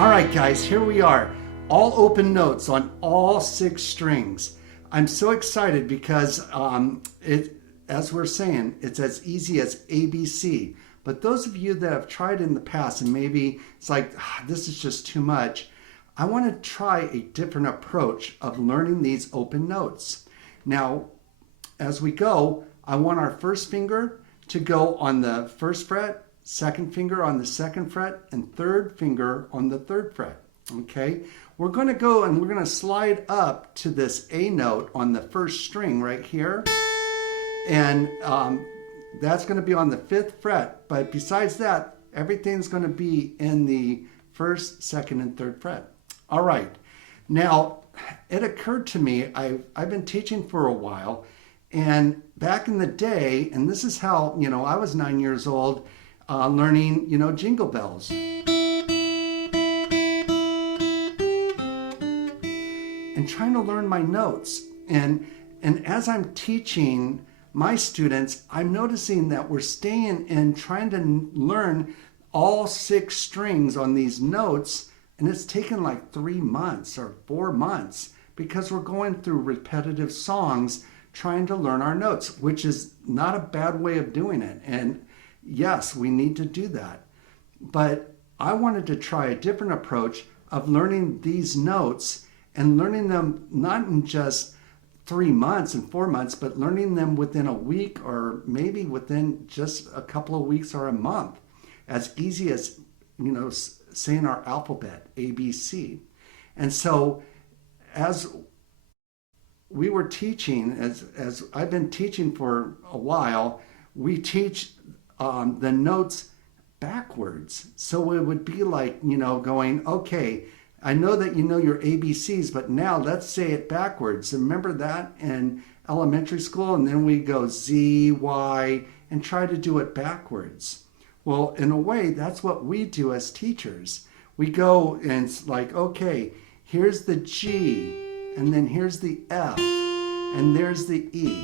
All right, guys, here we are. All open notes on all 6 strings. I'm so excited because as we're saying, it's as easy as ABC. But those of you that have tried in the past and maybe it's like, this is just too much, I want to try a different approach of learning these open notes. Now, as we go, I want our first finger to go on the first fret, second finger on the second fret, and third finger on the third fret. Okay, we're going to go and we're going to slide up to this A note on the first string right here, and that's going to be on the 5th fret. But besides that, everything's going to be in the 1st, 2nd, and 3rd fret. All right, now it occurred to me, I've been teaching for a while, and back in the day, and this is how, I was 9 years old, learning, jingle bells. And trying to learn my notes. And as I'm teaching my students, I'm noticing that we're staying in trying to learn all 6 strings on these notes, and it's taken like 3 months or 4 months because we're going through repetitive songs trying to learn our notes, which is not a bad way of doing it. And yes, we need to do that. But I wanted to try a different approach of learning these notes and learning them not in just 3 months and 4 months, but learning them within a week or maybe within just a couple of weeks or a month. As easy as, saying our alphabet, ABC. And so as we were teaching, as I've been teaching for a while, we teach the notes backwards. So it would be like, going, okay, I know that you know your ABCs, but now let's say it backwards. Remember that in elementary school? And then we go Z, Y, and try to do it backwards. Well, in a way, that's what we do as teachers. We go and it's like, okay, here's the G, and then here's the F, and there's the E.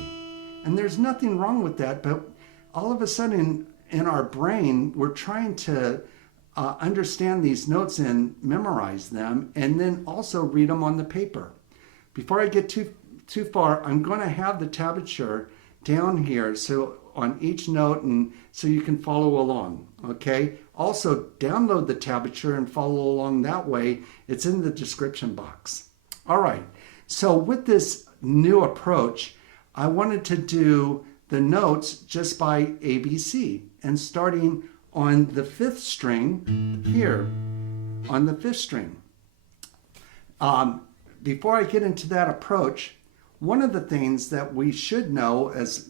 And there's nothing wrong with that, but all of a sudden in our brain, we're trying to understand these notes and memorize them, and then also read them on the paper. Before I get too far, I'm going to have the tablature down here so on each note, and so you can follow along. Okay. Also, download the tablature and follow along that way. It's in the description box. All right. So with this new approach, I wanted to do the notes just by ABC, and starting on the 5th string here, on the 5th string. Before I get into that approach, one of the things that we should know as,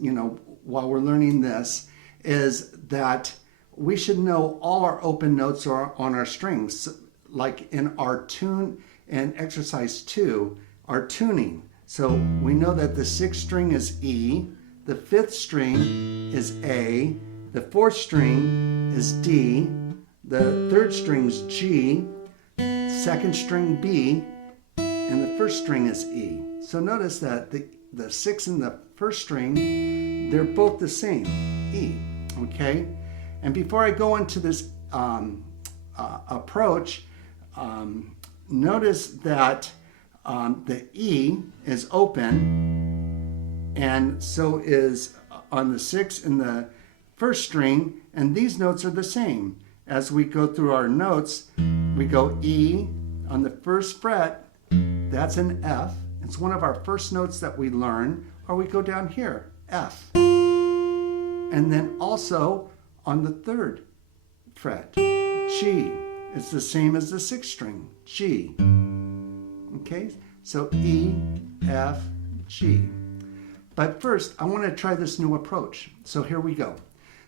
while we're learning this, is that we should know all our open notes are on our strings, like in our tune and exercise 2, our tuning. So we know that the 6th string is E, the 5th string is A, the 4th string is D, the 3rd string is G, 2nd string B, and the 1st string is E. So notice that the 6th and the 1st string, they're both the same, E, okay? And before I go into this approach, notice that the E is open, and so is on the 6th and the 1st string, and these notes are the same. As we go through our notes, we go E on the 1st fret, that's an F. It's one of our first notes that we learn, or we go down here, F. And then also on the 3rd fret, G. It's the same as the 6th string, G. Okay, so E, F, G. But first, I want to try this new approach. So here we go.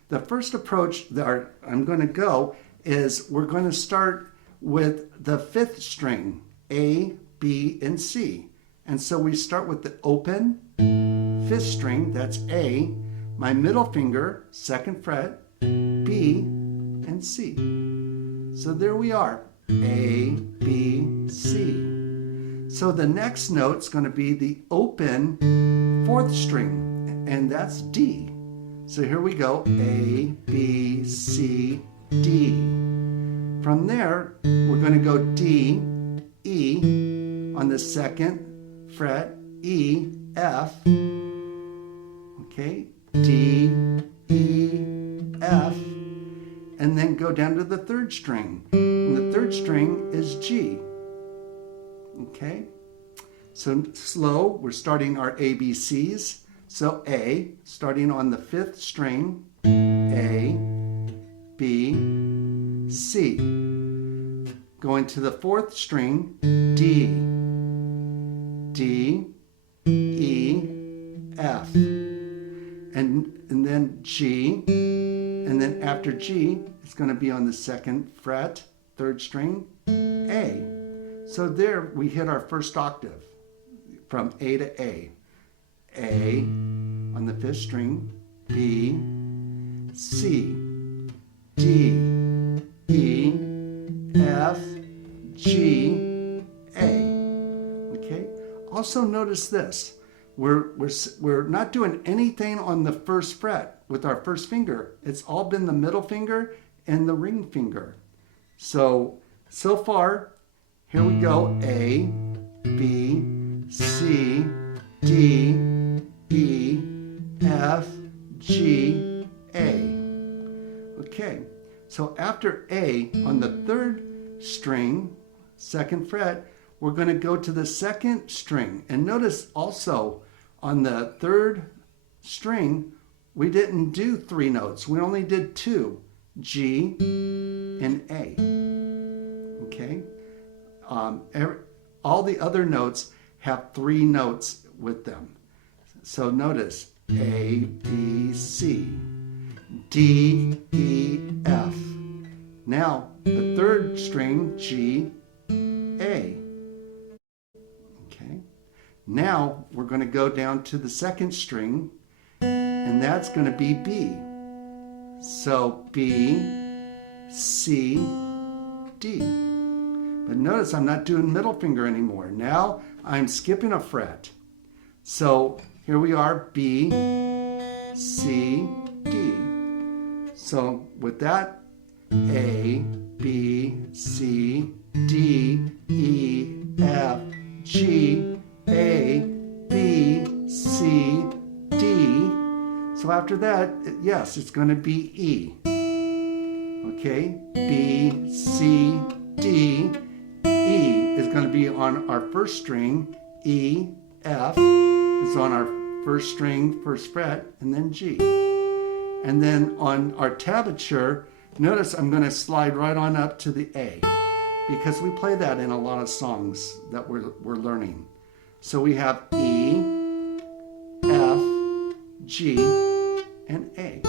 The first approach that I'm going to go is we're going to start with the 5th string, A, B, and C. And so we start with the open 5th string, that's A, my middle finger, 2nd fret, B, and C. So there we are, A, B, C. So the next note's going to be the open 4th string, and that's D. So here we go, A, B, C, D. From there, we're going to go D, E on the second fret, E, F, okay, D, E, F, and then go down to the third string. And the third string is G, okay? So slow, we're starting our ABCs. So A, starting on the fifth string, A, B, C. Going to the fourth string, D, D, E, F. And then G, and then after G, it's going to be on the second fret, third string, A. So there we hit our first octave from A to A. A on the fifth string, B, C, D, E, F, G, A. Okay. Also notice this. We're not doing anything on the first fret with our first finger. It's all been the middle finger and the ring finger. So far, here we go. A, B, C, D, E, F, G, A. Okay, so after A on the third string, second fret, we're going to go to the second string. And notice also on the third string, we didn't do 3 notes. We only did 2, G and A. Okay, all the other notes have 3 notes with them. So notice A, B, C, D, E, F. Now the third string, G, A. Okay. Now we're going to go down to the second string, and that's going to be B. So B, C, D. But notice I'm not doing middle finger anymore. Now I'm skipping a fret. So here we are, B, C, D. So with that, A, B, C, D, E, F, G, A, B, C, D. So after that, yes, it's going to be E. Okay, B, C, D, E is going to be on our first string, E, F is on our first string, first fret, and then G. And then on our tablature, notice I'm going to slide right on up to the A, because we play that in a lot of songs that we're learning. So we have E, F, G, and A.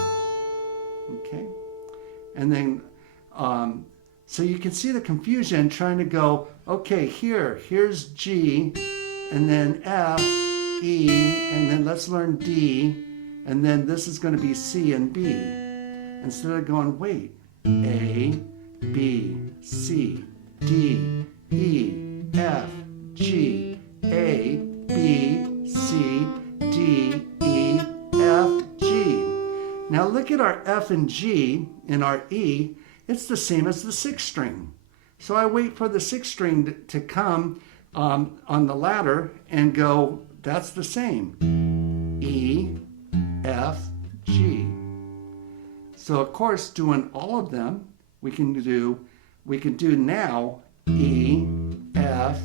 Okay? And then, so you can see the confusion trying to go, okay, here's G, and then F, E, and then let's learn D, and then this is going to be C and B. Instead of going, wait, A, B, C, D, E, F, G, A, B, C, D, E, F, G. Now look at our F and G and our E. It's the same as the sixth string. So I wait for the sixth string to come on the ladder and go, that's the same. E, F, G. So of course, doing all of them, we can do now E, F,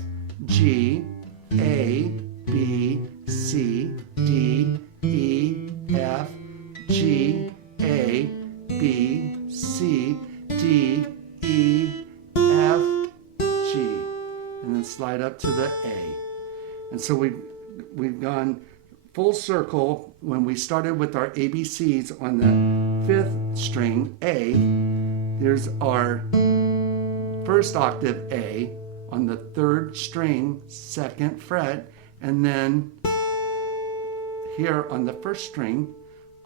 G, A, B, C, D, E, F, G, A, B, C, D, E, F, G, and then slide up to the A. And so we've gone full circle when we started with our ABCs on the fifth string, A. There's our first octave, A, on the third string, second fret, and then here on the first string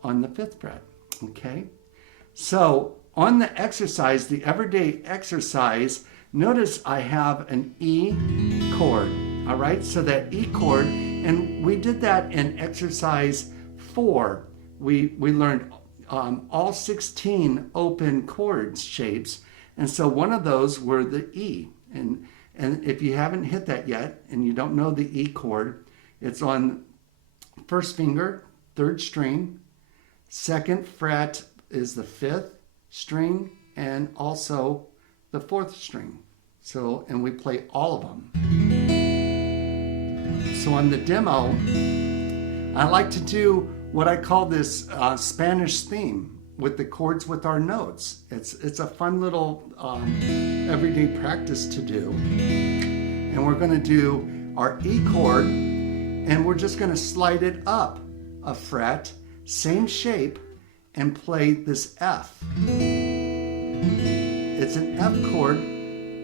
on the fifth fret. Okay? So on the exercise, the everyday exercise, notice I have an E chord. All right? So that E chord, and we did that in exercise 4. We learned all 16 open chord shapes, And so one of those were the E. And if you haven't hit that yet and you don't know the E chord, it's on first finger, third string, second fret is the fifth string, and also the fourth string. So, and we play all of them. So on the demo, I like to do what I call this Spanish theme with the chords with our notes. It's a fun little everyday practice to do. And we're going to do our E chord, and we're just going to slide it up a fret, same shape, and play this F. It's an F chord.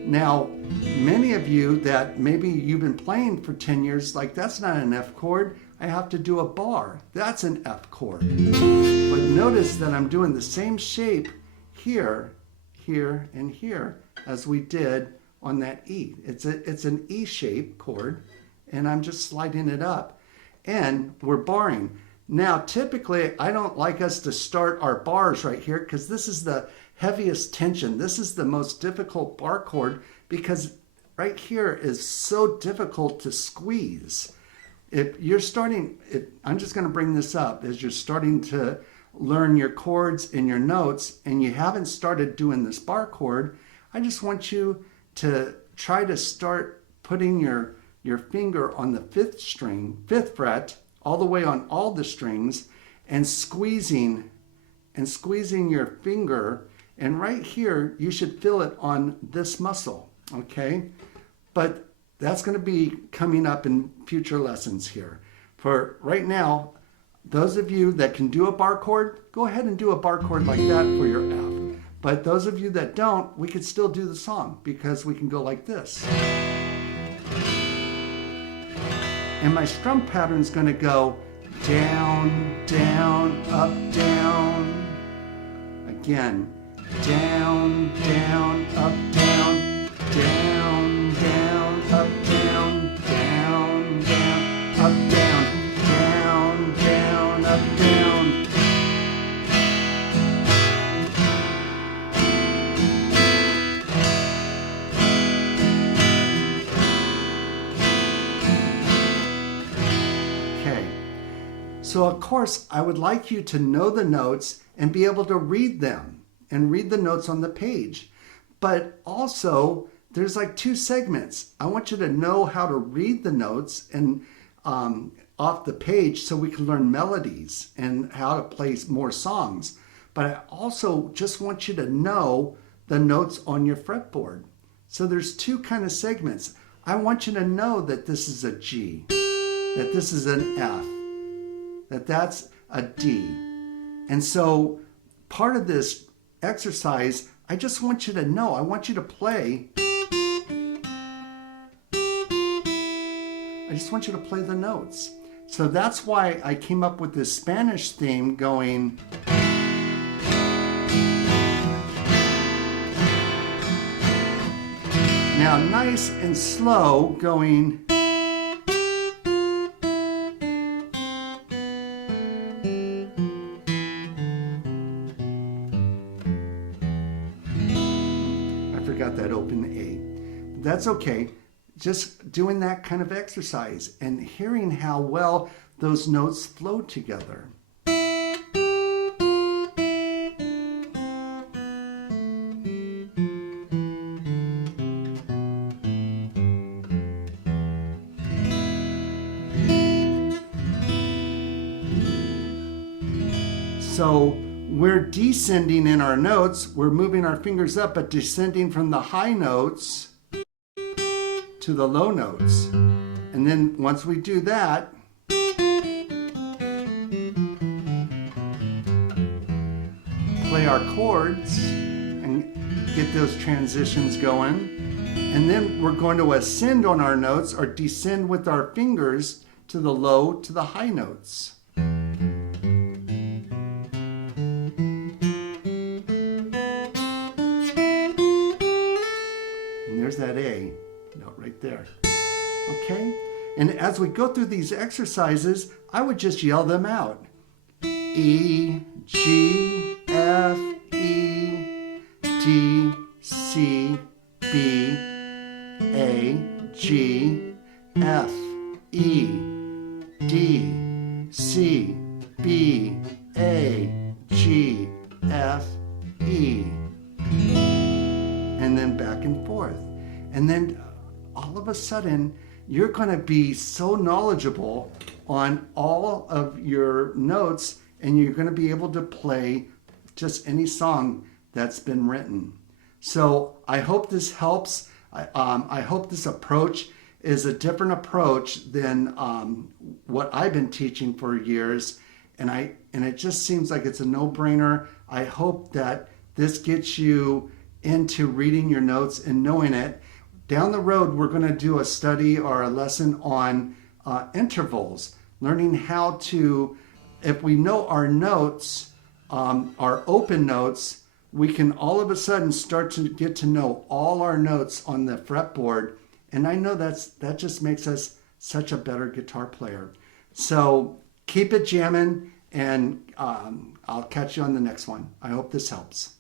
Now, many of you that maybe you've been playing for 10 years, like, that's not an F chord. I have to do a bar. That's an F chord. But notice that I'm doing the same shape here, here, and here as we did on that E. It's an E shape chord, and I'm just sliding it up, and we're barring. Now, typically, I don't like us to start our bars right here because this is the heaviest tension. This is the most difficult bar chord because right here is so difficult to squeeze. If you're starting, I'm just going to bring this up as you're starting to learn your chords and your notes and you haven't started doing this bar chord, I just want you to try to start putting your finger on the fifth fret, all the way on all the strings, and squeezing your finger. And right here, you should feel it on this muscle, okay? But that's going to be coming up in future lessons here. For right now, those of you that can do a bar chord, go ahead and do a bar chord like that for your F. But those of you that don't, we could still do the song because we can go like this. And my strum pattern is going to go down, down, up, down. Again, down, down, up, down, down, down, up, down, down, down, up, down, down, down, up, down. Okay, so of course I would like you to know the notes and be able to read them and read the notes on the page. But also, there's like two segments. I want you to know how to read the notes and off the page so we can learn melodies and how to play more songs. But I also just want you to know the notes on your fretboard. So there's two kind of segments. I want you to know that this is a G, that this is an F, that that's a D. And so part of this exercise, I just want you to know, I want you to play. I just want you to play the notes. So that's why I came up with this Spanish theme going. Now nice and slow going. Got that open A. That's okay. Just doing that kind of exercise and hearing how well those notes flow together. So we're descending in our notes. We're moving our fingers up, but descending from the high notes to the low notes. And then once we do that, play our chords and get those transitions going. And then we're going to ascend on our notes or descend with our fingers to the low to the high notes. There's that A note right there. Okay? And as we go through these exercises, I would just yell them out. E, G, F, E, D, C. G, F, E, and then back and forth. And then all of a sudden, you're going to be so knowledgeable on all of your notes, and you're going to be able to play just any song that's been written. So I hope this helps. I hope this approach is a different approach than what I've been teaching for years, and it just seems like it's a no-brainer. I hope that this gets you into reading your notes and knowing it. Down the road, we're going to do a study or a lesson on intervals, learning how to, if we know our notes, our open notes, we can all of a sudden start to get to know all our notes on the fretboard. And I know that just makes us such a better guitar player. So keep it jamming, and I'll catch you on the next one. I hope this helps.